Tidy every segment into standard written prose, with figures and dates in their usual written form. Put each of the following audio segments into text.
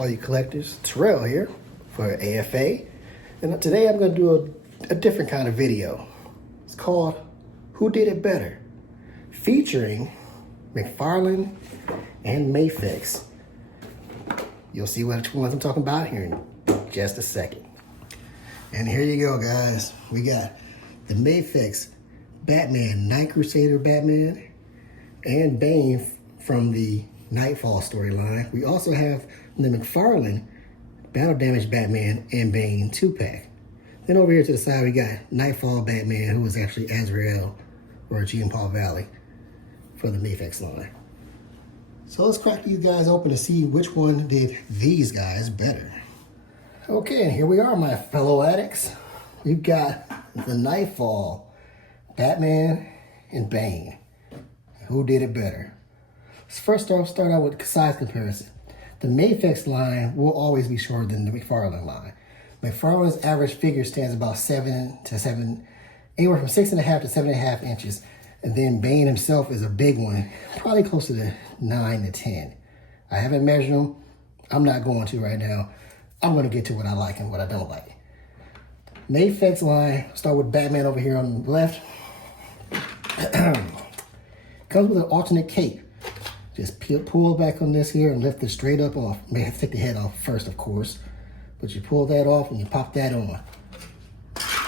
all you collectors? Terrill here for AFA. And today I'm going to do a different kind of video. It's called Who Did It Better? Featuring McFarlane and MAFEX. You'll see which ones I'm talking about here in just a second. And here you go, guys. We got the MAFEX Batman, Night Crusader Batman, and Bane from the Nightfall storyline. We also have the McFarlane Battle Damage Batman and Bane 2-pack. Then over here to the side, we got Nightfall Batman, who was actually Azrael or Jean Paul Valley for the MAFEX line. So let's crack these guys open to see which one did these guys better. Okay, and here we are, my fellow addicts. We've got the Nightfall Batman and Bane. Who did it better? Let's first off start out with size comparison. The MAFEX line will always be shorter than the McFarlane line. McFarlane's average figure stands about anywhere from 6.5 to 7.5 inches. And then Bane himself is a big one, probably closer to 9 to 10. I haven't measured them. I'm not going to right now. I'm going to get to what I like and what I don't like. MAFEX line, start with Batman over here on the left. Comes with an alternate cape. Just pull back on this here and lift it straight up off. You may have to take the head off first, of course. But you pull that off and you pop that on.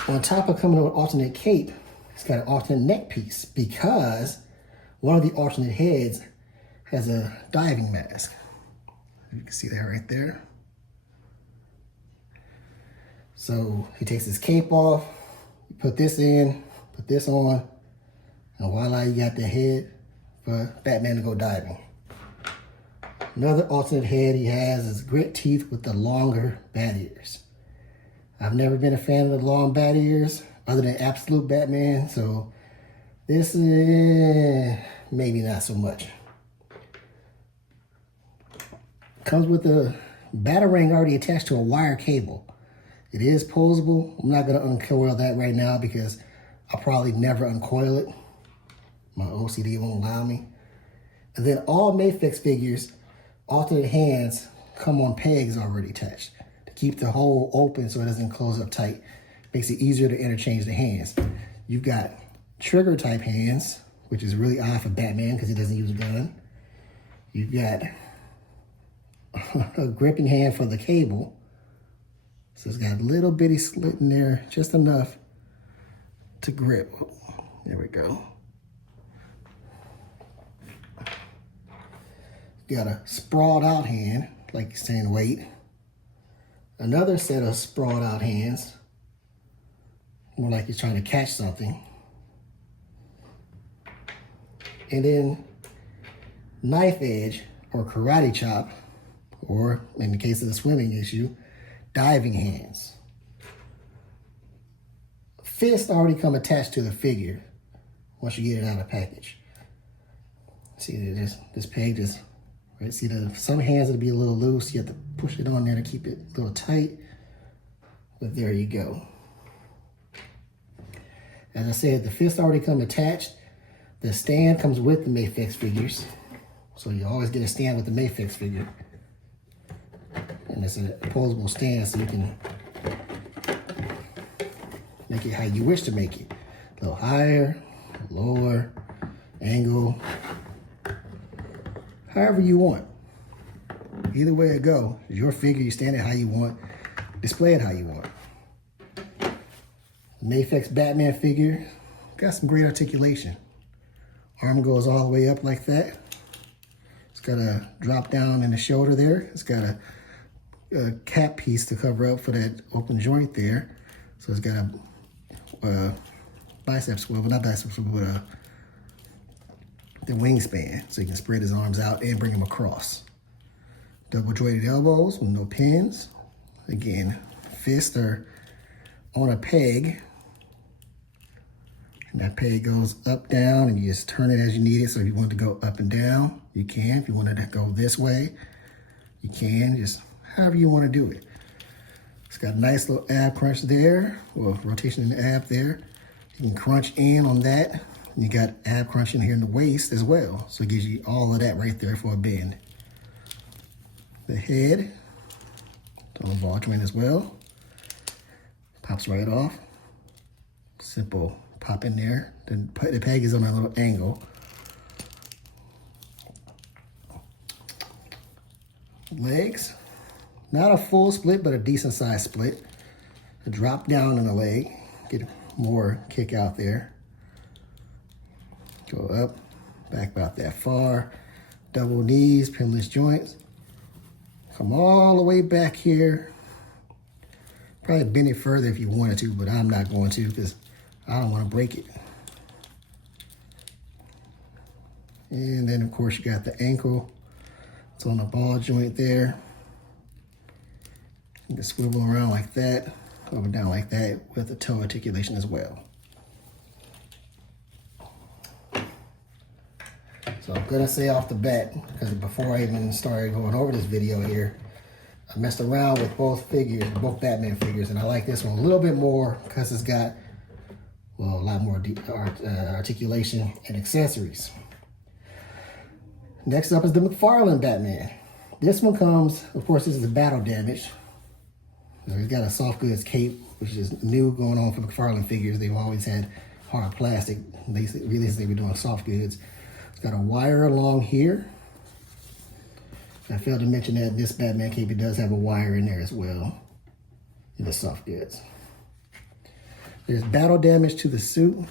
On top of coming with an alternate cape, it's got an alternate neck piece because one of the alternate heads has a diving mask. You can see that right there. So he takes his cape off, you put this in, put this on, and voila, you got the head for Batman to go diving. Another alternate head he has is grit teeth with the longer bat ears. I've never been a fan of the long bat ears other than Absolute Batman, so this is maybe not so much. Comes with a Batarang already attached to a wire cable. It is posable. I'm not going to uncoil that right now because I'll probably never uncoil it. My OCD won't allow me. And then all MAFEX figures, alternate hands come on pegs already attached to keep the hole open so it doesn't close up tight. Makes it easier to interchange the hands. You've got trigger type hands, which is really odd for Batman because he doesn't use a gun. You've got a gripping hand for the cable. So it's got a little bitty slit in there, just enough to grip. There we go. Got a sprawled out hand, like you're saying wait. Another set of sprawled out hands, more like you're trying to catch something. And then knife edge or karate chop, or in the case of the swimming issue, diving hands. Fists already come attached to the figure once you get it out of the package. See, this peg just, right? See, some hands will be a little loose. You have to push it on there to keep it a little tight. But there you go. As I said, the fists already come attached. The stand comes with the MAFEX figures. So you always get a stand with the MAFEX figure. And it's an opposable stand so you can make it how you wish to make it. A little higher, lower, angle, however you want. Either way it go, it's your figure, you stand it how you want, display it how you want. MAFEX Batman figure, got some great articulation. Arm goes all the way up like that. It's got a drop down in the shoulder there. It's got a cap piece to cover up for that open joint there. So it's got a bicep swivel, not bicep swivel, but the wingspan. So you can spread his arms out and bring them across. Double jointed elbows with no pins. Again, fists are on a peg. And that peg goes up, down, and you just turn it as you need it. So if you want to go up and down, you can. If you wanted to go this way, you can. Just however you want to do it. It's got a nice little ab crunch there, or rotation in the ab there. You can crunch in on that. You got ab crunching here in the waist as well. So it gives you all of that right there for a bend. The head on the ball joint as well. Pops right off. Simple pop in there. The peg is on a little angle. Legs, not a full split, but a decent size split. A drop down in the leg, get more kick out there. Go up, back about that far. Double knees, pinless joints. Come all the way back here. Probably bend it further if you wanted to, but I'm not going to because I don't want to break it. And then of course you got the ankle. It's on the ball joint there. You can swivel around like that, up and down like that with the toe articulation as well. So I'm gonna say off the bat, because before I even started going over this video here, I messed around with both figures, both Batman figures, and I like this one a little bit more because it's got, well, a lot more articulation and accessories. Next up is the McFarlane Batman. This one comes, of course, this is the battle damage. So he's got a soft goods cape, which is new going on for McFarlane figures. They've always had hard plastic. Recently they were doing soft goods. It's got a wire along here. I failed to mention that this Batman cape, it does have a wire in there as well in the soft goods. There's battle damage to the suit,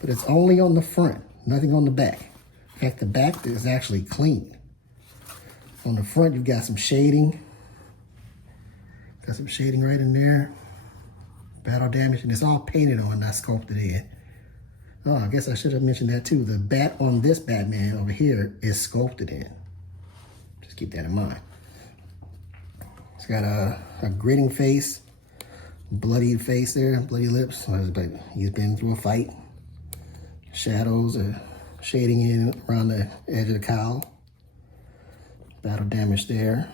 but it's only on the front, nothing on the back. In fact, the back is actually clean. On the front, you've got some shading. Got some shading right in there. Battle damage, and it's all painted on, not sculpted in. Oh, I guess I should have mentioned that too. The bat on this Batman over here is sculpted in. Just keep that in mind. It's got a gritting face, bloody face there, bloody lips. He's been through a fight. Shadows are shading in around the edge of the cowl. Battle damage there,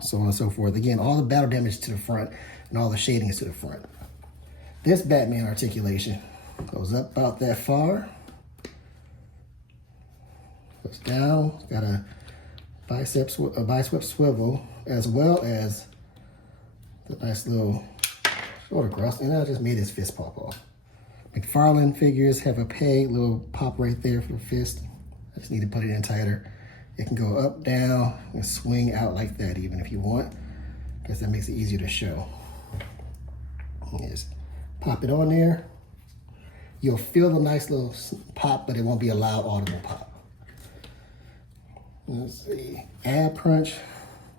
so on and so forth. Again, all the battle damage to the front and all the shading is to the front. This Batman articulation goes up about that far. Goes down, got a bicep swivel, as well as the nice little shoulder cross, and I just made his fist pop off. McFarlane figures have a peg, little pop right there for the fist. I just need to put it in tighter. It can go up, down, and swing out like that even if you want, because that makes it easier to show. Just pop it on there. You'll feel the nice little pop, but it won't be a loud audible pop. Let's see, ab crunch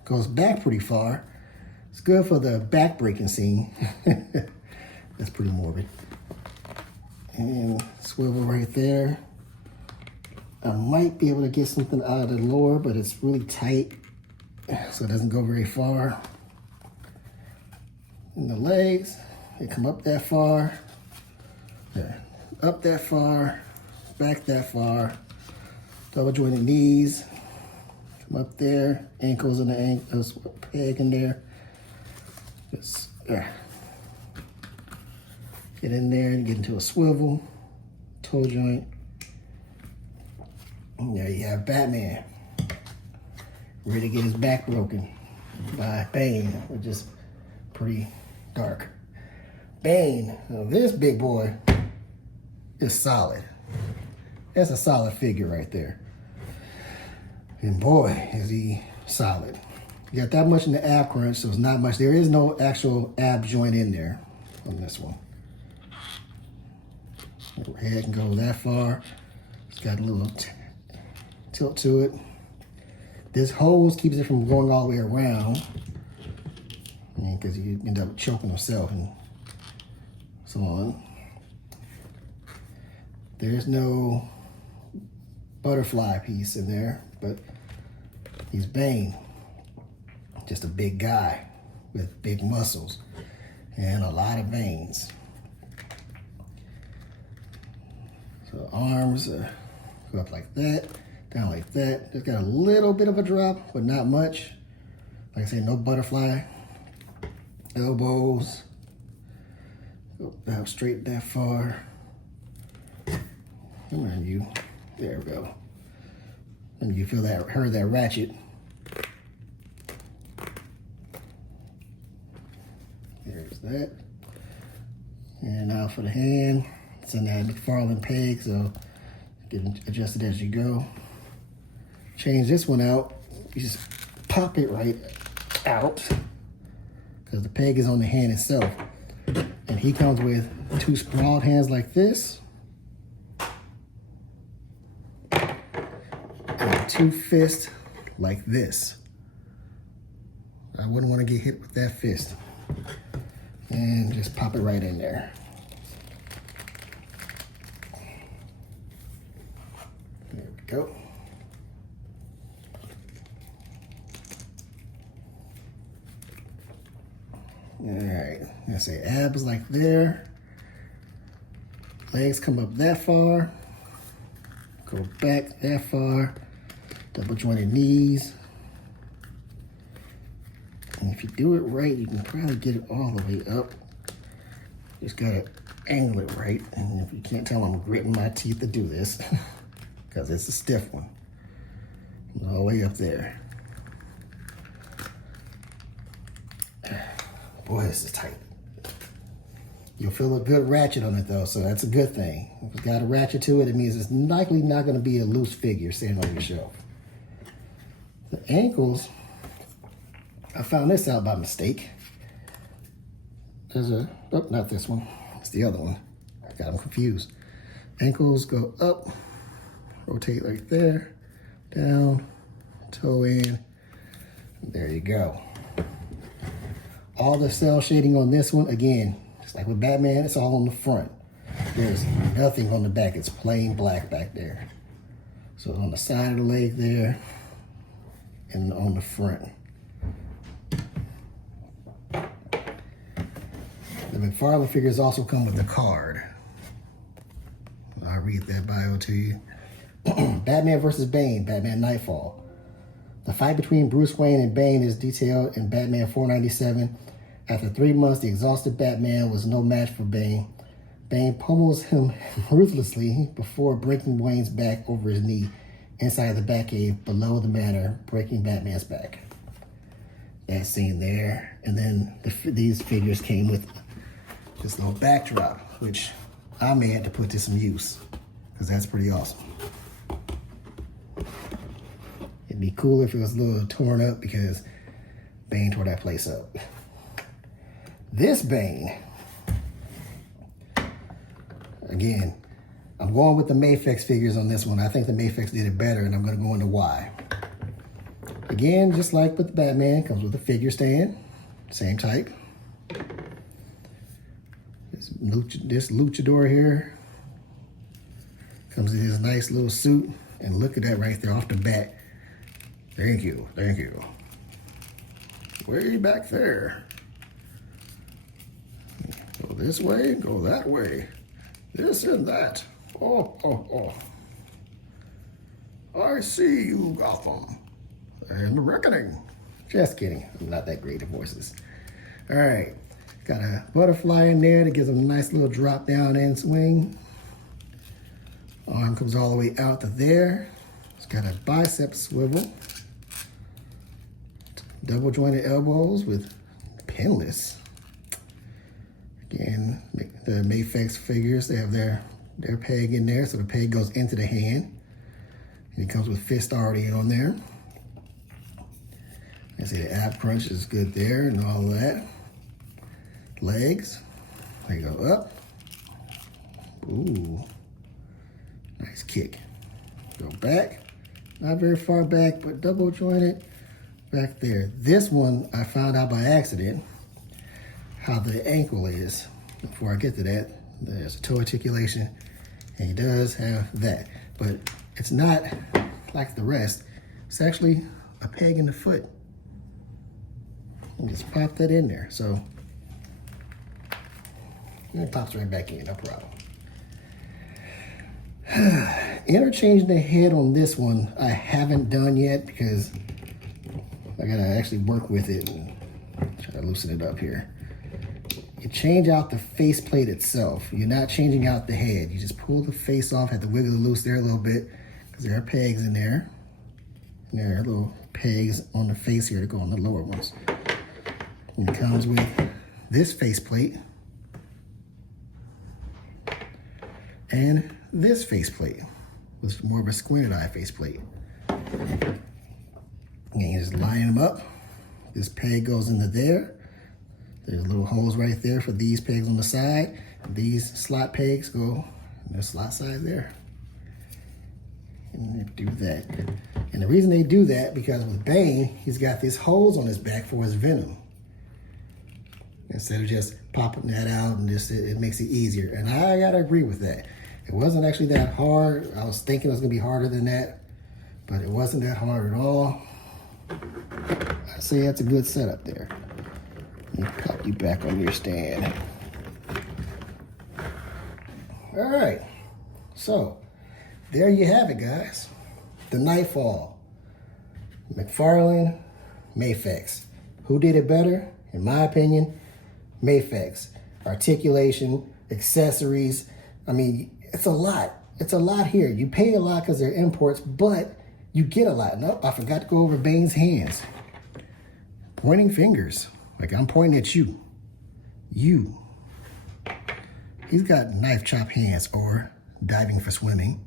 goes back pretty far. It's good for the back breaking scene. That's pretty morbid. And swivel right there. I might be able to get something out of the lower, but it's really tight, so it doesn't go very far. And the legs, they come up that far, yeah, up that far, back that far. Double jointed knees, come up there, ankles and the ankles, peg in there. Just get in there and get into a swivel, toe joint. And there you have Batman, ready to get his back broken by Bane, which is pretty dark. Bane, now this big boy is solid. That's a solid figure right there. And boy, is he solid. You got that much in the ab crunch, so it's not much. There is no actual ab joint in there on this one. The head can go that far. It's got a little tilt to it. This hose keeps it from going all the way around, because you end up choking yourself and so on. There's no butterfly piece in there, but he's Bane. Just a big guy with big muscles and a lot of veins. So arms go up like that, down like that. It's got a little bit of a drop, but not much. Like I said, no butterfly. Elbows go down straight that far. Come on, you. There we go. And you feel that, heard that ratchet. that. And now for the hand, it's in that McFarlane peg, so you can adjust it as you go. Change this one out. You just pop it right out because the peg is on the hand itself. And he comes with two sprawled hands like this and two fists like this. I wouldn't want to get hit with that fist. And just pop it right in there. There we go. All right, let's say abs like there. Legs come up that far. Go back that far. Double jointed knees. And if you do it right, you can probably get it all the way up. Just gotta angle it right. And if you can't tell, I'm gritting my teeth to do this because it's a stiff one. All the way up there. Boy, this is tight. You'll feel a good ratchet on it though, so that's a good thing. If it's got a ratchet to it, it means it's likely not gonna be a loose figure sitting on your shelf. The ankles, I found this out by mistake. There's a, oh, not this one, it's the other one. I got them confused. Ankles go up, rotate like there, down, toe in, there you go. All the cell shading on this one, again, just like with Batman, it's all on the front. There's nothing on the back, it's plain black back there. So on the side of the leg there, and on the front. The McFarlane figures also come with a card. I'll read that bio to you. Batman versus Bane, Batman Nightfall. The fight between Bruce Wayne and Bane is detailed in Batman 497. After 3 months, the exhausted Batman was no match for Bane. Bane pummels him ruthlessly before breaking Wayne's back over his knee inside the Batcave below the manor, breaking Batman's back. That scene there. And then these figures came with this little backdrop, which I may have to put to some use because that's pretty awesome. It'd be cool if it was a little torn up because Bane tore that place up. This Bane, again, I'm going with the MAFEX figures on this one. I think the MAFEX did it better, and I'm going to go into why. Again, just like with the Batman, comes with a figure stand, same type. This luchador here comes in his nice little suit, and look at that right there off the bat. Thank you, thank you. Way back there. Go this way, go that way. This and that. Oh, oh, oh. I see you, Gotham. And the reckoning. Just kidding. I'm not that great at voices. All right. Got a butterfly in there that gives him a nice little drop down and swing. Arm comes all the way out to there. It's got a bicep swivel. Double jointed elbows with pinless. Again, the MAFEX figures, they have their peg in there, so the peg goes into the hand. And it comes with fist already on there. I see the ab crunch is good there and all of that. Legs, they go up. Ooh, nice kick. Go back, not very far back, but double jointed back there. This one I found out by accident how the ankle is. Before I get to that, there's a toe articulation, and he does have that, but it's not like the rest. It's actually a peg in the foot. And just pop that in there. So it pops right back in, no problem. Interchanging the head on this one, I haven't done yet because I gotta actually work with it and try to loosen it up here. You change out the faceplate itself. You're not changing out the head. You just pull the face off, have to wiggle it loose there a little bit because there are pegs in there. And there are little pegs on the face here to go on the lower ones. And it comes with this faceplate and this faceplate, which is more of a squinted eye faceplate. And you just line them up. This peg goes into there. There's little holes right there for these pegs on the side. These slot pegs go in the slot side there. And they do that. And the reason they do that, because with Bane, he's got these holes on his back for his venom. Instead of just popping that out and just, it makes it easier. And I gotta agree with that. It wasn't actually that hard. I was thinking it was gonna be harder than that, but it wasn't that hard at all. I say that's a good setup there. Let me pop you back on your stand. All right, so there you have it, guys. The Nightfall, McFarlane, MAFEX. Who did it better? In my opinion, MAFEX. Articulation, accessories. I mean, it's a lot. It's a lot here. You pay a lot because they're imports, but you get a lot. Nope, I forgot to go over Bane's hands. Pointing fingers. Like I'm pointing at you. You. He's got knife chop hands or diving for swimming.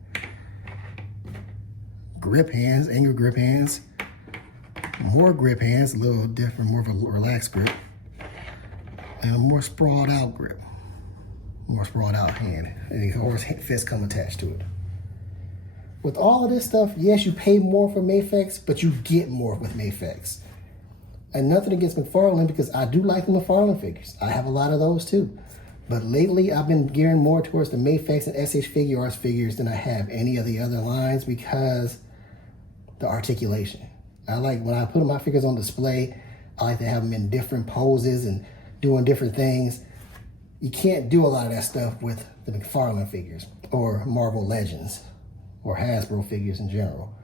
Grip hands, anger grip hands. More grip hands, a little different, more of a relaxed grip. And a more sprawled out grip. More sprawled out hand. And or his fist come attached to it. With all of this stuff, yes, you pay more for MAFEX, but you get more with MAFEX. And nothing against McFarlane, because I do like the McFarlane figures. I have a lot of those too. But lately, I've been gearing more towards the MAFEX and SH Figure Arts figures than I have any of the other lines, because the articulation. I like when I put my figures on display, I like to have them in different poses and doing different things. You can't do a lot of that stuff with the McFarlane figures or Marvel Legends or Hasbro figures in general.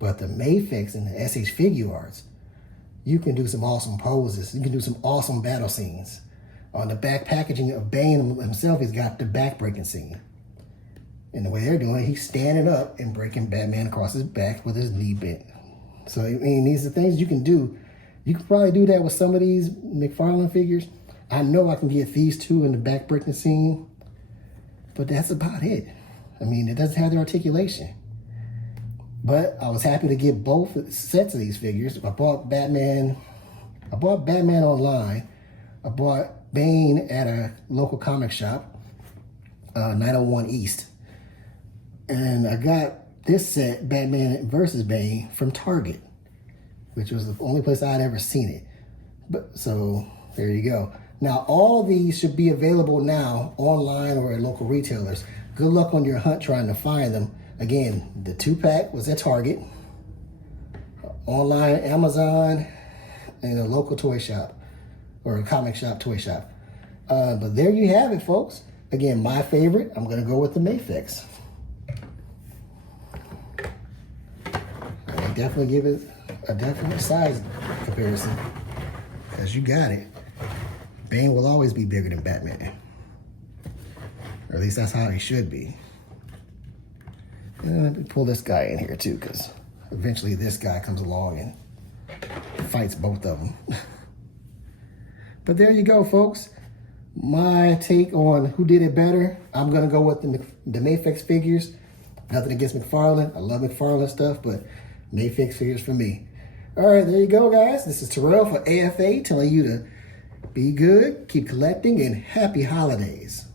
But the MAFEX and the SH Figure Arts, you can do some awesome poses. You can do some awesome battle scenes. On the back packaging of Bane himself, he's got the back-breaking scene. And the way they're doing it, he's standing up and breaking Batman across his back with his knee bent. So, I mean, these are things you can do. You can probably do that with some of these McFarlane figures. I know I can get these two in the back-breaking scene, but that's about it. I mean, it doesn't have the articulation. But I was happy to get both sets of these figures. I bought Batman online. I bought Bane at a local comic shop, 901 East. And I got this set, Batman versus Bane, from Target, which was the only place I'd ever seen it. But so there you go. Now, all of these should be available now online or at local retailers. Good luck on your hunt trying to find them. Again, the 2-pack was at Target, online, Amazon, and a local toy shop or a comic shop, toy shop. But there you have it, folks. Again, my favorite, I'm going to go with the MAFEX. I definitely give it a definite size comparison, because you got it. Bane will always be bigger than Batman. Or at least that's how he should be. And let me pull this guy in here too, because eventually this guy comes along and fights both of them. But there you go, folks. My take on who did it better. I'm going to go with the MAFEX figures. Nothing against McFarlane. I love McFarlane stuff, but MAFEX figures for me. All right, there you go, guys. This is Terrill for AFA telling you to be good, keep collecting, and happy holidays.